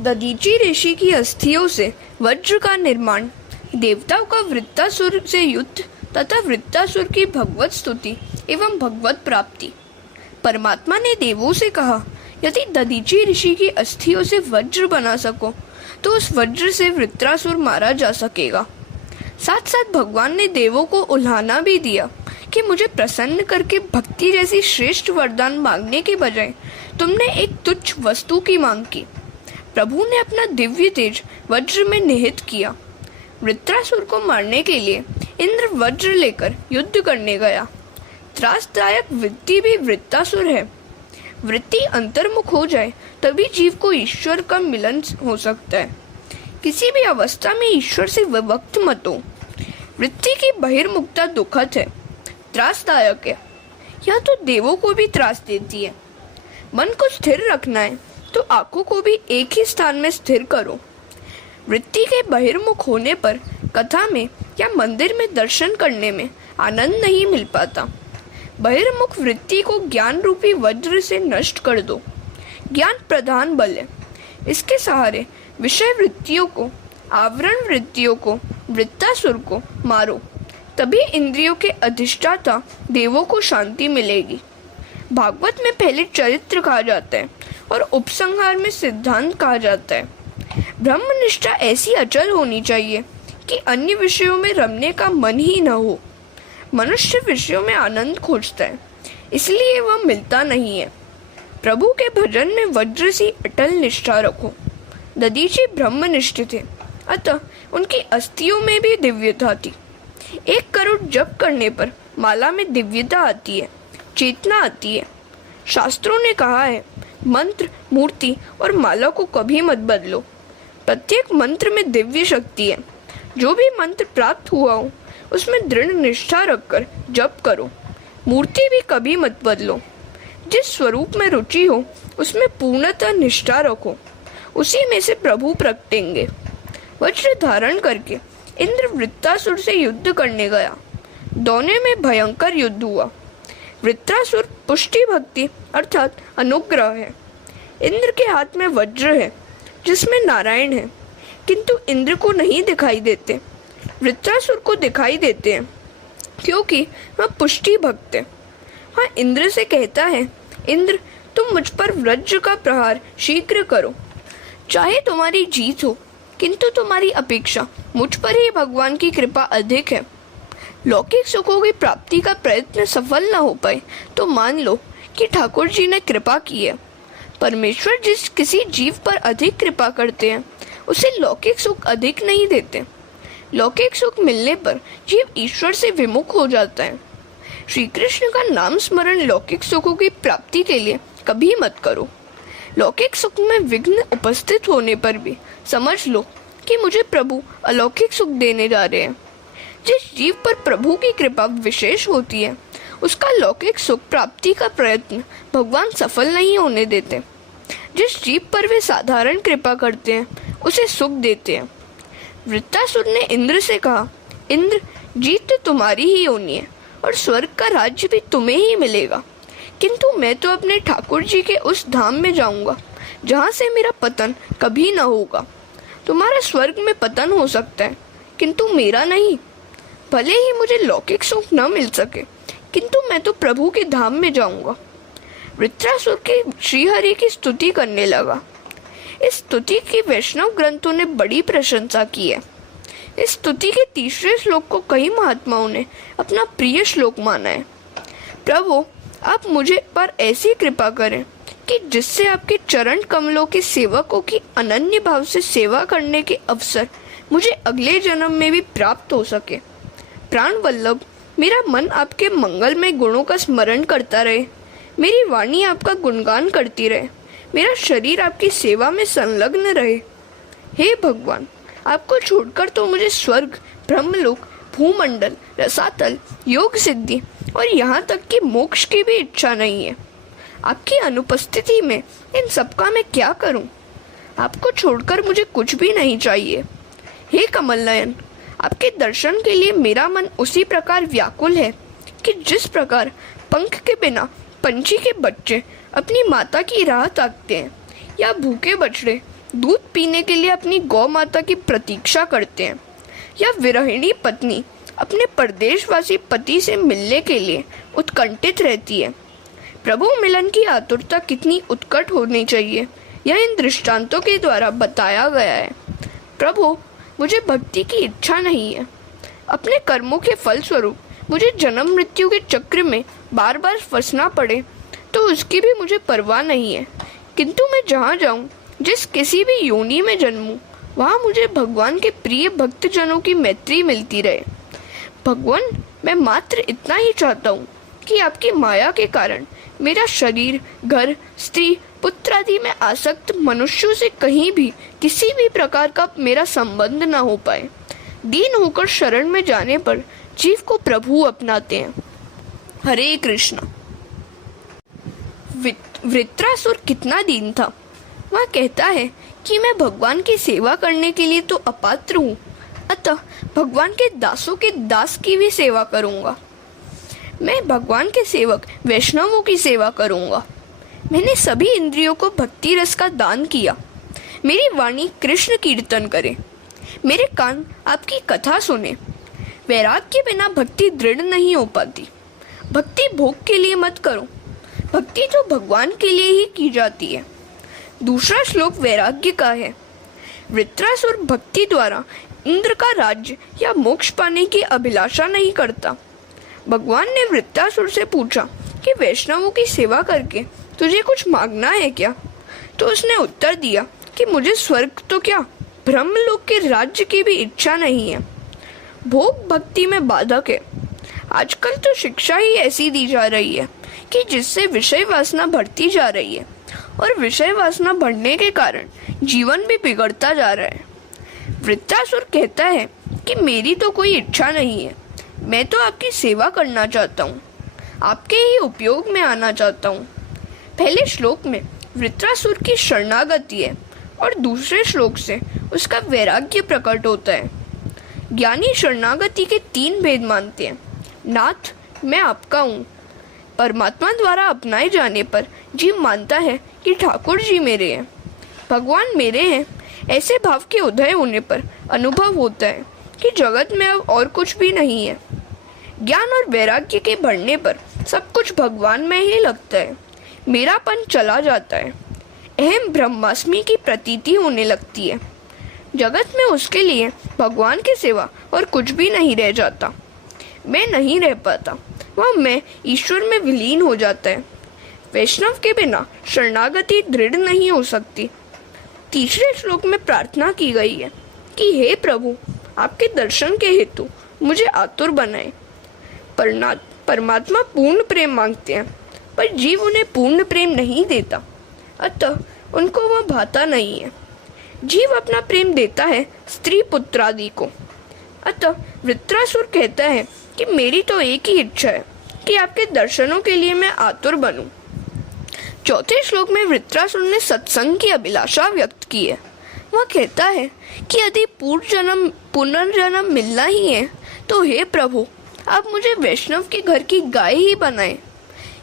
दधीचि ऋषि की अस्थियों से वज्र का निर्माण, देवताओं का वृत्तासुर से युद्ध तथा वृत्तासुर की भगवत स्तुति एवं भगवत प्राप्ति। परमात्मा ने देवों से कहा, यदि दधीचि ऋषि की अस्थियों से वज्र बना सको तो उस वज्र से वृत्रासुर मारा जा सकेगा। साथ साथ भगवान ने देवों को उल्हाना भी दिया कि मुझे प्रसन्न करके भक्ति जैसी श्रेष्ठ वरदान मांगने के बजाय तुमने एक तुच्छ वस्तु की मांग की। प्रभु ने अपना दिव्य तेज वज्र में निहित किया। वृत्रासुर को मारने के लिए इंद्र वज्र लेकर युद्ध करने गया। त्रासदायक वृत्ति भी वृत्तासुर है। वृत्ति अंतर्मुख हो जाए तभी जीव को ईश्वर का मिलन हो सकता है। किसी भी अवस्था में ईश्वर से विभक्त मत हो। वृत्ति की बहिर्मुखता दुखद है, त्रासदायक है। यह तो देवों को भी त्रास देती है। मन को स्थिर रखना है तो आंखों को भी एक ही स्थान में स्थिर करो। वृत्ति के बहिर्मुख होने पर कथा में या मंदिर में दर्शन करने में आनंद नहीं मिल पाता। बहिर्मुख वृत्ति को ज्ञान रूपी वज्र से नष्ट कर दो। ज्ञान प्रधान बल है। इसके सहारे विषय वृत्तियों को, आवरण वृत्तियों को, वृत्तासुर को मारो, तभी इंद्रियों के अधिष्ठाता देवों को शांति मिलेगी। भागवत में पहले चरित्र कहा जाता है और उपसंहार में सिद्धांत कहा जाता है। ब्रह्मनिष्ठा ऐसी अचल होनी चाहिए कि अन्य विषयों में रमने का मन ही न हो। मनुष्य विषयों में आनंद खोजता है, इसलिए वह मिलता नहीं है। प्रभु के भजन में वज्र सी अटल निष्ठा रखो। दधीचि ब्रह्मनिष्ठ थे, अतः उनकी अस्थियों में भी दिव्यता थी। 1 करोड़ जप करने पर माला में दिव्यता आती है, चेतना आती है। शास्त्रों ने कहा है, मंत्र, मूर्ति और माला को कभी मत बदलो। प्रत्येक मंत्र में दिव्य शक्ति है। जो भी मंत्र प्राप्त हुआ हो उसमें दृढ़ निष्ठा रखकर जप करो। मूर्ति भी कभी मत बदलो। जिस स्वरूप में रुचि हो उसमें पूर्णतः निष्ठा रखो, उसी में से प्रभु प्रगटेंगे। वज्र धारण करके इंद्र वृत्तासुर से युद्ध करने गया। दोनों में भयंकर युद्ध हुआ। वृत्रासुर पुष्टि भक्ति अर्थात अनुग्रह है। इंद्र के हाथ में वज्र है जिसमें नारायण है, किंतु इंद्र को नहीं दिखाई देते। वृत्रासुर को दिखाई देते हैं क्योंकि वह पुष्टि भक्त है। वह इंद्र से कहता है, इंद्र तुम मुझ पर वज्र का प्रहार शीघ्र करो। चाहे तुम्हारी जीत हो, किंतु तुम्हारी अपेक्षा मुझ पर ही भगवान की कृपा अधिक है। लौकिक सुखों की प्राप्ति का प्रयत्न सफल न हो पाए तो मान लो कि ठाकुर जी ने कृपा की है। परमेश्वर जिस किसी जीव पर अधिक कृपा करते हैं उसे लौकिक सुख अधिक नहीं देते। लौकिक सुख मिलने पर जीव ईश्वर से विमुख हो जाता है। श्री कृष्ण का नाम स्मरण लौकिक सुखों की प्राप्ति के लिए कभी मत करो। लौकिक सुख में विघ्न उपस्थित होने पर भी समझ लो कि मुझे प्रभु अलौकिक सुख देने जा रहे हैं। जिस जीव पर प्रभु की कृपा विशेष होती है उसका लौकिक सुख प्राप्ति का प्रयत्न भगवान सफल नहीं होने देते। जिस जीव पर वे साधारण कृपा करते हैं उसे सुख देते हैं। वृत्तासुर ने इंद्र से कहा, इंद्र जीत तो तुम्हारी ही होनी है और स्वर्ग का राज्य भी तुम्हें ही मिलेगा, किंतु मैं तो अपने ठाकुर जी के उस धाम में जाऊंगा जहाँ से मेरा पतन कभी न होगा। तुम्हारा स्वर्ग में पतन हो सकता है किंतु मेरा नहीं। भले ही मुझे लौकिक सुख न मिल सके, किंतु मैं तो प्रभु के धाम में जाऊंगा। वृत्रासुर के श्रीहरि की स्तुति करने लगा। इस स्तुति की वैष्णव ग्रंथों ने बड़ी प्रशंसा की है। इस स्तुति के तीसरे श्लोक को कई महात्माओं ने अपना प्रिय श्लोक माना है। प्रभु आप मुझे पर ऐसी कृपा करें कि जिससे आपके चरण कमलों के सेवकों की अनन्य भाव से सेवा करने के अवसर मुझे अगले जन्म में भी प्राप्त हो सके। प्राण वल्लभ, मेरा मन आपके मंगलमय गुणों का स्मरण करता रहे, मेरी वाणी आपका गुणगान करती रहे, मेरा शरीर आपकी सेवा में संलग्न रहे। हे भगवान, आपको छोड़कर तो मुझे स्वर्ग, ब्रह्मलोक, भूमंडल, रसातल, योग सिद्धि और यहाँ तक कि मोक्ष की भी इच्छा नहीं है। आपकी अनुपस्थिति में इन सबका मैं क्या करूं? आपको छोड़कर मुझे कुछ भी नहीं चाहिए। हे कमल नयन, आपके दर्शन के लिए मेरा मन उसी प्रकार व्याकुल है कि जिस प्रकार पंख के बिना पंछी के बच्चे अपनी माता की राह ताकते हैं या भूखे बछड़े दूध पीने के लिए अपनी गौ माता की प्रतीक्षा करते हैं, या विरहिणी पत्नी अपने परदेशवासी पति से मिलने के लिए उत्कंठित रहती है। प्रभु मिलन की आतुरता कितनी उत्कट होनी चाहिए, यह इन दृष्टांतों के द्वारा बताया गया है। प्रभु, मुझे भक्ति की इच्छा नहीं है। अपने कर्मों के फलस्वरूप मुझे जन्म मृत्यु के चक्र में बार बार फंसना पड़े तो उसकी भी मुझे परवाह नहीं है, किंतु मैं जहाँ जाऊँ, जिस किसी भी योनि में जन्मूं, वहाँ मुझे भगवान के प्रिय भक्तजनों की मैत्री मिलती रहे। भगवान, मैं मात्र इतना ही चाहता हूँ कि आपकी माया के कारण मेरा शरीर, घर, स्त्री, पुत्र आदि में आसक्त मनुष्यों से कहीं भी किसी भी प्रकार का मेरा संबंध न हो पाए। दीन होकर शरण में जाने पर जीव को प्रभु अपनाते हैं। हरे कृष्ण। वृत्रासुर कितना दीन था। वह कहता है कि मैं भगवान की सेवा करने के लिए तो अपात्र हूँ, अतः भगवान के दासों के दास की भी सेवा करूँगा। मैं भगवान के सेवक वैष्णवों की सेवा करूँगा। मैंने सभी इंद्रियों को भक्ति रस का दान किया। मेरी वाणी कृष्ण कीर्तन करे, मेरे कान आपकी कथा सुने। वैराग के बिना भक्ति दृढ़ नहीं हो पाती। भक्ति भोग के लिए मत करो, भक्ति तो भगवान के लिए ही की जाती है। दूसरा श्लोक वैराग्य का है। वृत्रासुर भक्ति द्वारा इंद्र का राज्य या मोक्ष पाने की अभिलाषा नहीं करता। भगवान ने वृत्रासुर से पूछा कि वैष्णवों की सेवा करके तुझे कुछ मांगना है क्या? तो उसने उत्तर दिया कि मुझे स्वर्ग तो क्या, ब्रह्मलोक के राज्य की भी इच्छा नहीं है। भोग भक्ति में बाधक है। आजकल तो शिक्षा ही ऐसी दी जा रही है कि जिससे विषय वासना बढ़ती जा रही है, और विषय वासना बढ़ने के कारण जीवन भी बिगड़ता जा रहा है। वृत्रासुर कहता है कि मेरी तो कोई इच्छा नहीं है, मैं तो आपकी सेवा करना चाहता हूँ, आपके ही उपयोग में आना चाहता हूँ। पहले श्लोक में वृत्रासुर की शरणागति है और दूसरे श्लोक से उसका वैराग्य प्रकट होता है। ज्ञानी शरणागति के 3 भेद मानते हैं। नाथ, मैं आपका हूँ। परमात्मा द्वारा अपनाए जाने पर जीव मानता है कि ठाकुर जी मेरे हैं, भगवान मेरे हैं। ऐसे भाव के उदय होने पर अनुभव होता है कि जगत में अब और कुछ भी नहीं है। ज्ञान और वैराग्य के बढ़ने पर सब कुछ भगवान में ही लगता है। मेरापन चला जाता है। अहम ब्रह्मास्मि की प्रतीति होने लगती है। जगत में उसके लिए भगवान के सिवा और कुछ भी नहीं रह जाता। मैं नहीं रह पाता, वह मैं ईश्वर में विलीन हो जाता है। वैष्णव के बिना शरणागति दृढ़ नहीं हो सकती। तीसरे श्लोक में प्रार्थना की गई है कि हे प्रभु, आपके दर्शन के हेतु मुझे आतुर बनाए। परमात्मा पूर्ण प्रेम मांगते हैं, पर जीव उन्हें पूर्ण प्रेम नहीं देता, अतः उनको वह भाता नहीं है। जीव अपना प्रेम देता है स्त्री पुत्र आदि को। अतः वृत्रासुर कहता है कि मेरी तो एक ही इच्छा है कि आपके दर्शनों के लिए मैं आतुर बनूं। चौथे श्लोक में वृत्रासुर ने सत्संग की अभिलाषा व्यक्त की है। वह कहता है कि यदि पुनर्जन्म मिलना ही है तो हे प्रभु, आप मुझे वैष्णव के घर की गाय ही बनाएं।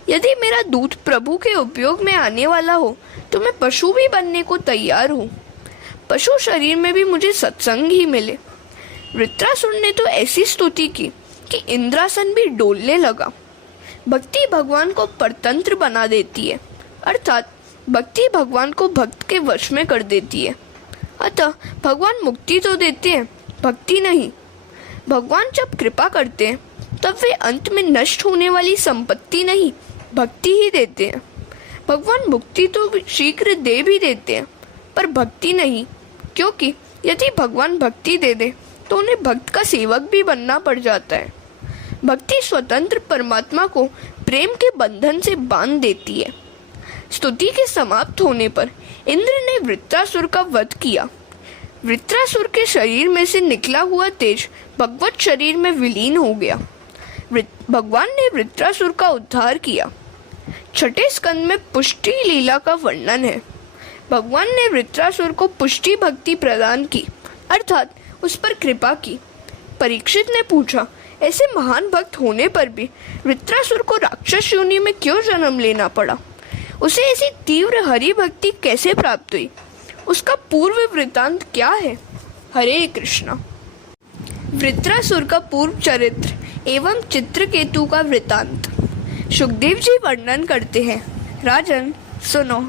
यदि मेरा दूध प्रभु के उपयोग में आने वाला हो तो मैं पशु भी बनने को तैयार हूँ। पशु शरीर में भी मुझे सत्संग ही मिले। वृत्रासुर ने तो ऐसी स्तुति की कि इंद्रासन भी डोलने लगा। भक्ति भगवान को परतंत्र बना देती है, अर्थात भक्ति भगवान को भक्त के वश में कर देती है। अतः भगवान मुक्ति तो देते हैं, भक्ति नहीं। भगवान जब कृपा करते हैं तब वे अंत में नष्ट होने वाली संपत्ति नहीं, भक्ति ही देते हैं। भगवान मुक्ति तो शीघ्र दे भी देते हैं, पर भक्ति नहीं, क्योंकि यदि भगवान भक्ति दे दे तो उन्हें भक्त का सेवक भी बनना पड़ जाता है। भक्ति स्वतंत्र परमात्मा को प्रेम के बंधन से बांध देती है। स्तुति के समाप्त होने पर इंद्र ने वृत्रासुर का वध किया। वृत्रासुर के शरीर में से निकला हुआ तेज भगवत शरीर में विलीन हो गया। भगवान ने वृत्रासुर का उद्धार किया। छठे स्कंद में पुष्टि लीला का वर्णन है। भगवान ने वृत्रासुर को पुष्टि भक्ति प्रदान की, अर्थात उस पर कृपा की। परीक्षित ने पूछा, ऐसे महान भक्त होने पर भी वृत्रासुर को राक्षस योनि में क्यों जन्म लेना पड़ा? उसे ऐसी तीव्र हरि भक्ति कैसे प्राप्त हुई? उसका पूर्व वृत्तांत क्या है? हरे कृष्णा। वृत्रासुर का पूर्व चरित्र एवं चित्रकेतु का वृत्तांत। सुखदेव जी वर्णन करते हैं, राजन सुनो,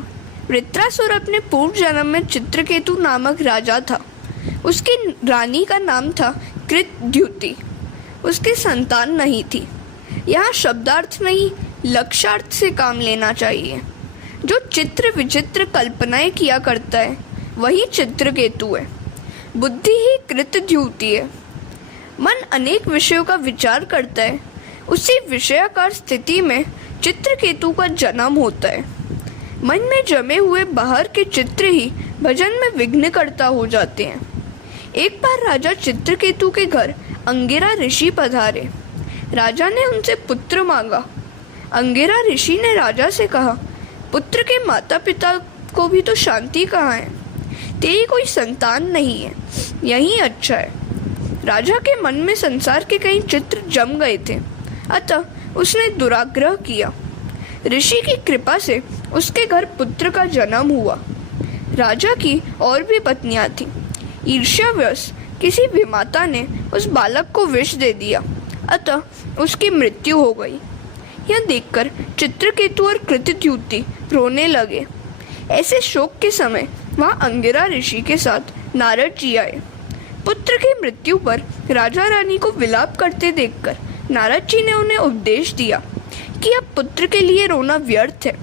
वृत्रासुर अपने पूर्व जन्म में चित्रकेतु नामक राजा था। उसकी रानी का नाम था कृतद्युति। उसकी संतान नहीं थी। यहाँ शब्दार्थ नहीं, लक्ष्यार्थ से काम लेना चाहिए। जो चित्र विचित्र कल्पनाएं किया करता है वही चित्रकेतु है। बुद्धि ही कृतद्युति है। मन अनेक विषयों का विचार करता है। उसी विषयाकार स्थिति में चित्रकेतु का जन्म होता है। मन में जमे हुए बाहर के चित्र ही भजन में विघ्नकर्ता हो जाते हैं। एक बार राजा चित्रकेतु के घर अंगिरा ऋषि पधारे। राजा ने उनसे पुत्र मांगा। अंगिरा ऋषि ने राजा से कहा, पुत्र के माता पिता को भी तो शांति कहाँ है? तेरी कोई संतान नहीं है, यही अच्छा है। राजा के मन में संसार के कई चित्र जम गए थे, अतः उसने दुराग्रह किया। ऋषि की कृपा से उसके घर पुत्र का जन्म हुआ। राजा की और भी पत्नियां थीं। ईर्ष्यावश किसी विमाता ने उस बालक को विष दे दिया, अतः उसकी मृत्यु हो गई। यह देखकर चित्रकेतु और कृतद्युति रोने लगे। ऐसे शोक के समय वहाँ अंगिरा ऋषि के साथ नारद जी आए। पुत्र की मृत्यु पर राजा रानी को विलाप करते देखकर नारद जी ने उन्हें उपदेश दिया कि अब पुत्र के लिए रोना व्यर्थ है।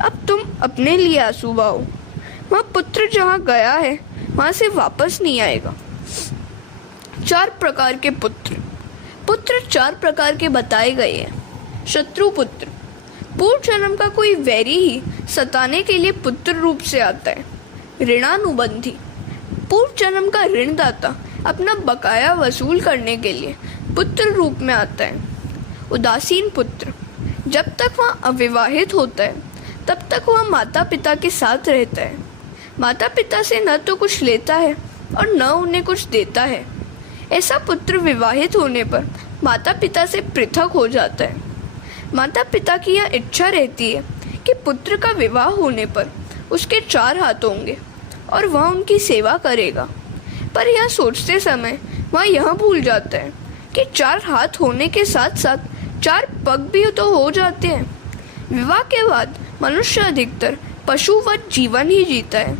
अब तुम अपने लिए आंसू बहाओ। वह पुत्र जहाँ गया है वहाँ से वापस नहीं आएगा। 4 प्रकार के पुत्र। पुत्र 4 प्रकार के बताए गए हैं। शत्रु पुत्र, पूर्व जन्म का कोई वैरी ही सताने के लिए पुत्र रूप से आता है। ऋणानुबंधी, पूर्व जन्म का ऋणदाता अपना बकाया वसूल करने के लिए पुत्र रूप में आता है। उदासीन पुत्र, जब तक वह अविवाहित होता है तब तक वह माता पिता के साथ रहता है। माता पिता से न तो कुछ लेता है और न उन्हें कुछ देता है। ऐसा पुत्र विवाहित होने पर माता पिता से पृथक हो जाता है। माता पिता की यह इच्छा रहती है कि पुत्र का विवाह होने पर उसके 4 हाथ होंगे और वह उनकी सेवा करेगा, पर यह सोचते समय वह यह भूल जाता है कि 4 हाथ होने के साथ साथ 4 पग भी तो हो जाते हैं। विवाह के बाद मनुष्य अधिकतर पशुवत जीवन ही जीता है।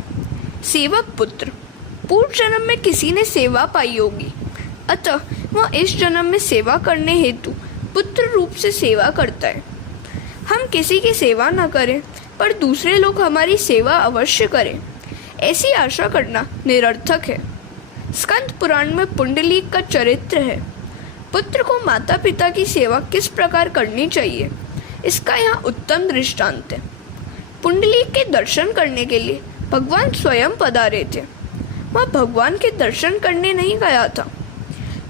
सेवक पुत्र, पूर्व जन्म में किसी ने सेवा पाई होगी, अतः वह इस जन्म में सेवा करने हेतु पुत्र रूप से सेवा करता है। हम किसी की सेवा न करें पर दूसरे लोग हमारी सेवा अवश्य करें, ऐसी आशा करना निरर्थक है। स्कंद पुराण में पुंडलीक का चरित्र है। पुत्र को माता पिता की सेवा किस प्रकार करनी चाहिए, इसका यहाँ उत्तम दृष्टांत है। पुंडलीक के दर्शन करने के लिए भगवान स्वयं पधारे थे। वह भगवान के दर्शन करने नहीं गया था।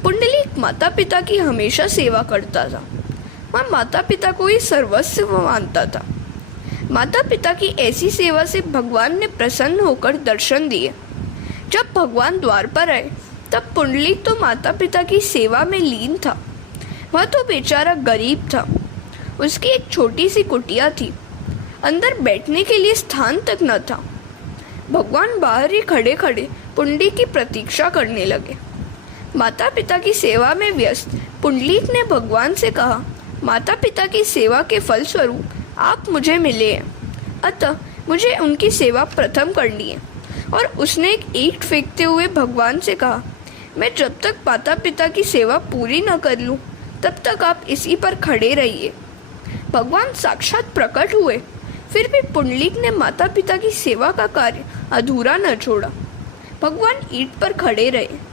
पुंडलीक माता पिता की हमेशा सेवा करता था। वह माता पिता को ही सर्वस्व मानता था। माता पिता की ऐसी सेवा से भगवान ने प्रसन्न होकर दर्शन दिए। जब भगवान द्वार पर आए तब पुंडलीक तो माता पिता की सेवा में लीन था। वह तो बेचारा गरीब था। उसकी एक छोटी सी कुटिया थी, अंदर बैठने के लिए स्थान तक न था। भगवान बाहर ही खड़े खड़े पुंडलीक की प्रतीक्षा करने लगे। माता पिता की सेवा में व्यस्त पुंडलीक ने भगवान से कहा, माता पिता की सेवा के फलस्वरूप आप मुझे मिले हैं, अतः मुझे उनकी सेवा प्रथम करनी है। और उसने एक ईंट फेंकते हुए भगवान से कहा, मैं जब तक माता पिता की सेवा पूरी न कर लूं तब तक आप इसी पर खड़े रहिए। भगवान साक्षात प्रकट हुए, फिर भी पुंडलीक ने माता पिता की सेवा का कार्य अधूरा न छोड़ा। भगवान ईंट पर खड़े रहे।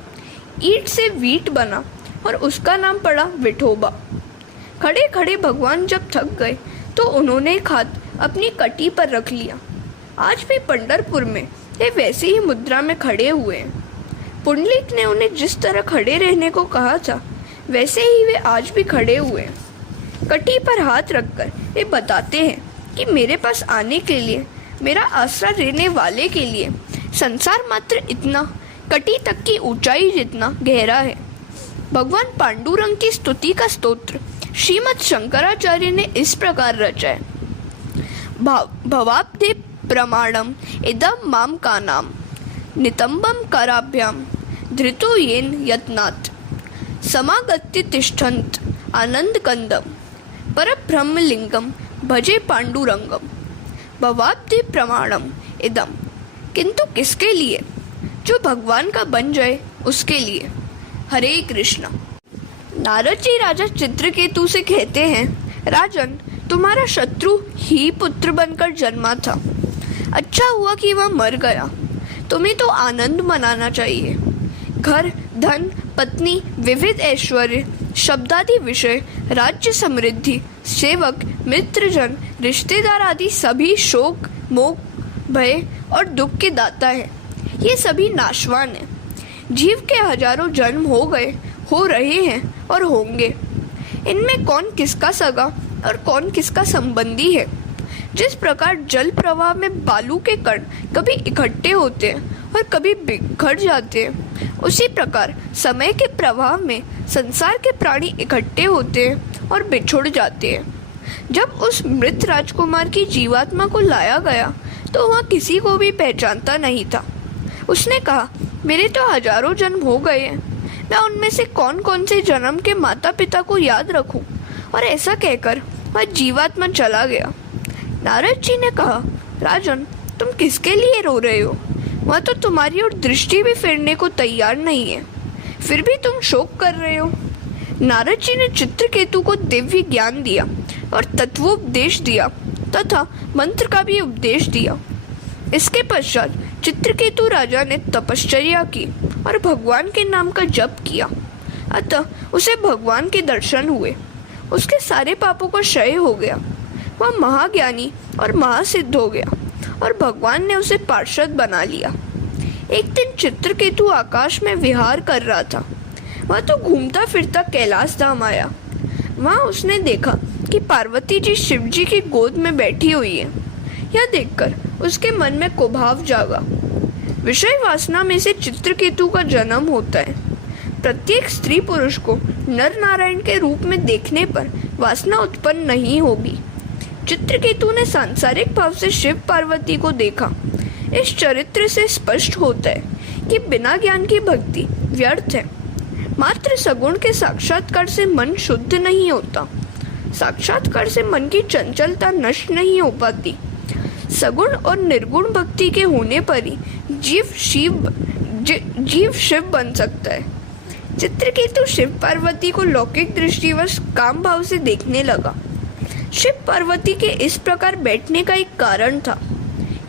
ईंट से वीट बना और उसका नाम पड़ा विठोबा। खड़े खड़े भगवान जब थक गए तो उन्होंने एक हाथ अपनी कटी पर रख लिया। आज भी पंढरपुर में वे वैसे ही मुद्रा में खड़े हुए हैं। पुंडलीक ने उन्हें जिस तरह खड़े रहने को कहा था वैसे ही वे आज भी खड़े हुए हैं। कटी पर हाथ रखकर वे बताते हैं कि मेरे पास आने के लिए, मेरा आसरा लेने वाले के लिए संसार मात्र इतना, कटी तक की ऊंचाई जितना गहरा है। भगवान पांडुरंग की स्तुति का स्तोत्र श्रीमद् शंकराचार्य ने इस प्रकार रचा है। भवाब्धे प्रमाणम इदम माम कानाम नितंबम कराभ्याम धृतो येन यत्नात् समागत्य तिष्ठन्त आनंद कंदम परब्रह्मलिंगम भजे पांडुरंगम भवाब्धि प्रमाणम इदम। किंतु किसके लिए? जो भगवान का बन जाए उसके लिए। हरे कृष्ण। नारद जी राजा चित्रकेतु से कहते हैं, राजन, तुम्हारा शत्रु ही पुत्र बनकर जन्मा था। अच्छा हुआ कि वह मर गया। तुम्हें तो आनंद मनाना चाहिए। घर, धन, पत्नी, विविध ऐश्वर्य, शब्दादि विषय, राज्य, समृद्धि, सेवक, मित्रजन, रिश्तेदार आदि सभी शोक, मोह, भय और दुख के दाता है। ये सभी नाशवान है। जीव के हजारों जन्म हो गए, हो रहे हैं और होंगे। इनमें कौन किसका सगा और कौन किसका संबंधी है। जिस प्रकार जल प्रवाह में बालू के कण कभी इकट्ठे होते हैं और कभी बिखर जाते हैं, उसी प्रकार समय के प्रवाह में संसार के प्राणी इकट्ठे होते हैं और बिछुड़ जाते हैं। जब उस मृत राजकुमार की जीवात्मा को लाया गया तो वह किसी को भी पहचानता नहीं था। उसने कहा, मेरे तो हजारों जन्म हो गए हैं, मैं उनमें से कौन कौन से जन्म के माता पिता को याद रखूं। और ऐसा कहकर वह जीवात्मा चला गया। नारद जी ने कहा, राजन, तुम किसके लिए रो रहे हो? वह तो तुम्हारी ओर दृष्टि भी फेरने को तैयार नहीं है, फिर भी तुम शोक कर रहे हो। नारद जी ने चित्रकेतु को दिव्य ज्ञान दिया और तत्वोपदेश दिया तथा मंत्र का भी उपदेश दिया। इसके पश्चात चित्रकेतु राजा ने तपश्चर्या की और भगवान के नाम का जप किया। अतः उसे भगवान के दर्शन हुए। उसके सारे पापों का क्षय हो गया। वह महाज्ञानी और महासिद्ध हो गया और भगवान ने उसे पार्षद बना लिया। एक दिन चित्रकेतु आकाश में विहार कर रहा था। वह तो घूमता फिरता कैलाश धाम आया। वहाँ उसने देखा कि पार्वती जी शिव जी की गोद में बैठी हुई है। यह देखकर उसके मन में कुभाव जागा। विषय वासना में से चित्रकेतु का जन्म होता है। प्रत्येक स्त्री पुरुष को नर नारायण के रूप में देखने पर वासना उत्पन्न नहीं होगी। चित्रकेतु ने सांसारिक भाव से शिव पार्वती को देखा। इस चरित्र से स्पष्ट होता है कि बिना ज्ञान की भक्ति व्यर्थ है। मात्र सगुण के साक्षात्कार से मन शुद्ध नहीं होता। साक्षात्कार से मन की चंचलता नष्ट नहीं हो पाती। सगुण और निर्गुण भक्ति के होने पर ही जीव शिव बन सकता है। चित्रकेतु शिव पार्वती को लौकिक दृष्टिवश काम भाव से देखने लगा। शिव पार्वती के इस प्रकार बैठने का एक कारण था।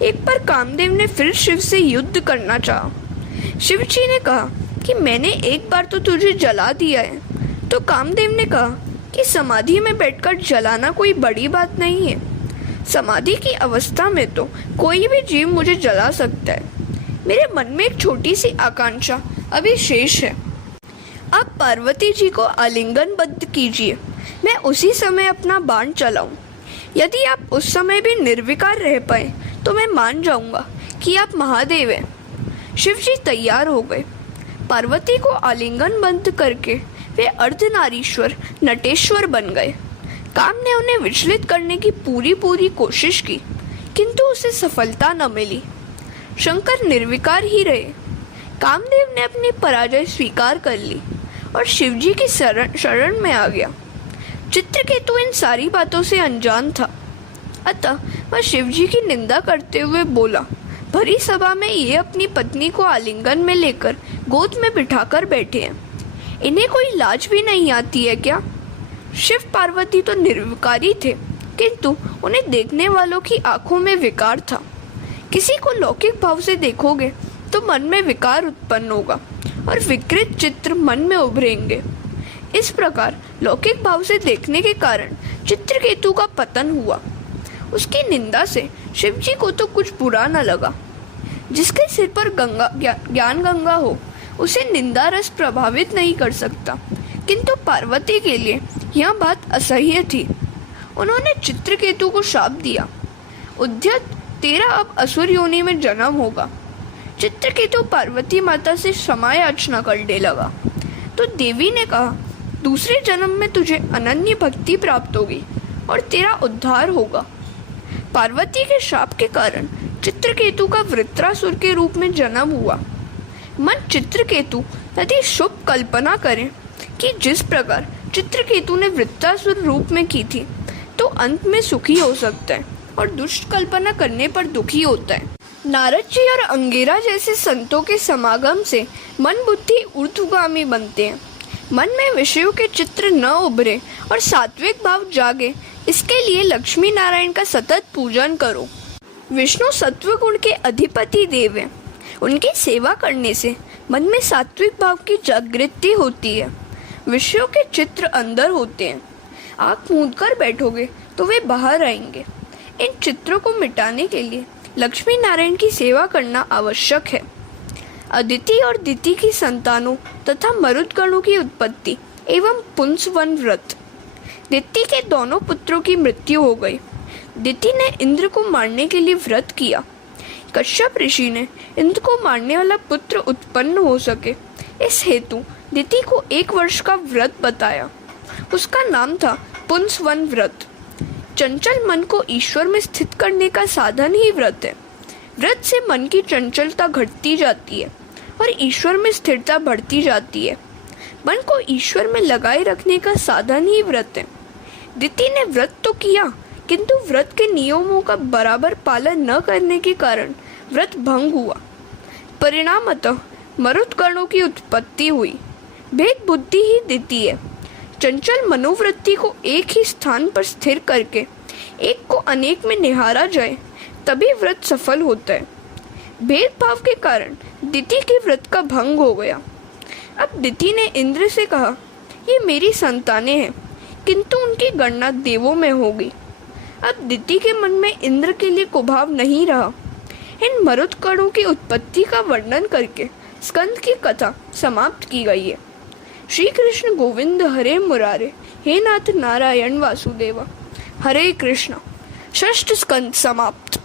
एक बार कामदेव ने फिर शिव से युद्ध करना चाहा। शिव जी ने कहा कि मैंने एक बार तो तुझे जला दिया है। तो कामदेव ने कहा कि समाधि में बैठकर जलाना कोई बड़ी बात नहीं है। समाधि की अवस्था में तो कोई भी जीव मुझे जला सकता है। मेरे मन में एक छोटी सी आकांक्षा अभी शेष है। आप पार्वती जी को आलिंगनबद्ध कीजिए, मैं उसी समय अपना बाण चलाऊं। यदि आप उस समय भी निर्विकार रह पाए तो मैं मान जाऊंगा कि आप महादेव हैं। शिव जी तैयार हो गए। पार्वती को आलिंगनबद्ध करके वे अर्धनारीश्वर नटेश्वर बन गए। काम ने उन्हें विचलित करने की पूरी कोशिश की, किंतु उसे सफलता न मिली। शंकर निर्विकार ही रहे। कामदेव ने अपनी पराजय स्वीकार कर ली और शिवजी की शरण में आ गया। चित्रकेतु इन सारी बातों से अनजान था। अतः वह शिवजी की निंदा करते हुए बोला, भरी सभा में ये अपनी पत्नी को आलिंगन में लेकर गोद में बिठाकर बैठे हैं। इन्हें कोई लाज भी नहीं आती है क्या? शिव पार्वती तो निर्विकारी थे, किंतु उन्हें देखने वालों की आंखों में विकार था। किसी को लौकिक भाव से देखोगे तो मन में विकार उत्पन्न होगा और विकृत चित्र मन में उभरेंगे। इस प्रकार लौकिक भाव से देखने के कारण चित्रकेतु का पतन हुआ। उसकी निंदा से शिवजी को तो कुछ बुरा न लगा। जिसके सिर पर ज्ञान गंगा हो उसे निंदा रस प्रभावित नहीं कर सकता, किंतु पार्वती के लिए यह बात असह्य थी। उन्होंने चित्रकेतु को शाप दिया, उद्यत तेरा अब असुर योनि में जन्म होगा। चित्रकेतु पार्वती माता से क्षमा याचना करने लगा तो देवी ने कहा, दूसरे जन्म में तुझे अनन्य भक्ति प्राप्त होगी और तेरा उद्धार होगा। पार्वती के शाप के कारण चित्रकेतु का वृत्रासुर के रूप में जन्म हुआ। मन चित्रकेतु यदि शुभ कल्पना करें कि जिस प्रकार चित्रकेतु ने वृत्रासुर रूप में की थी, तो अंत में सुखी हो सकता है और दुष्ट कल्पना करने पर दुखी होता है। नारद जी और अंगिरा जैसे संतों के समागम से मन बुद्धि ऊर्ध्वगामी बनते हैं। मन में विषयों के चित्र न उभरे और सात्विक भाव जागे, इसके लिए लक्ष्मी नारायण का सतत पूजन करो। विष्णु सत्व गुण के अधिपति देव हैं। उनकी सेवा करने से मन में सात्विक भाव की जागृति होती है। विषयों के चित्र अंदर होते हैं, आँख मूंद कर बैठोगे तो वे बाहर आएंगे। इन चित्रों को मिटाने के लिए लक्ष्मी नारायण की सेवा करना आवश्यक है। अदिति और दिति की संतानों तथा मरुदगणों की उत्पत्ति एवं पुंसवन व्रत। दिति के दोनों पुत्रों की मृत्यु हो गई। दिति ने इंद्र को मारने के लिए व्रत किया। कश्यप ऋषि ने इंद्र को मारने वाला पुत्र उत्पन्न हो सके, इस हेतु दिति को 1 वर्ष का व्रत बताया। उसका नाम था पुंसवन व्रत। चंचल मन को ईश्वर में स्थित करने का साधन ही व्रत है। व्रत से मन की चंचलता घटती जाती है और ईश्वर में स्थिरता बढ़ती जाती है। मन को ईश्वर में लगाए रखने का साधन ही व्रत है। दिति ने व्रत तो किया, किंतु व्रत के नियमों का बराबर पालन न करने के कारण व्रत भंग हुआ। परिणामतः मरुदगणों की उत्पत्ति हुई। भेद बुद्धि ही दिति है। चंचल मनोवृत्ति को एक ही स्थान पर स्थिर करके एक को अनेक में निहारा जाए, तभी व्रत सफल होता है। भेदभाव के कारण दिति के व्रत का भंग हो गया। अब दिति ने इंद्र से कहा, ये मेरी संतानें हैं, किंतु उनकी गणना देवों में होगी। अब दिति के मन में इंद्र के लिए कुभाव नहीं रहा। इन मरुदगणों की उत्पत्ति का वर्णन करके स्कंद की कथा समाप्त की गई है। श्री कृष्ण गोविंद हरे मुरारे, हे नाथ नारायण वासुदेवा। हरे कृष्ण। षष्ठ स्कंद समाप्त।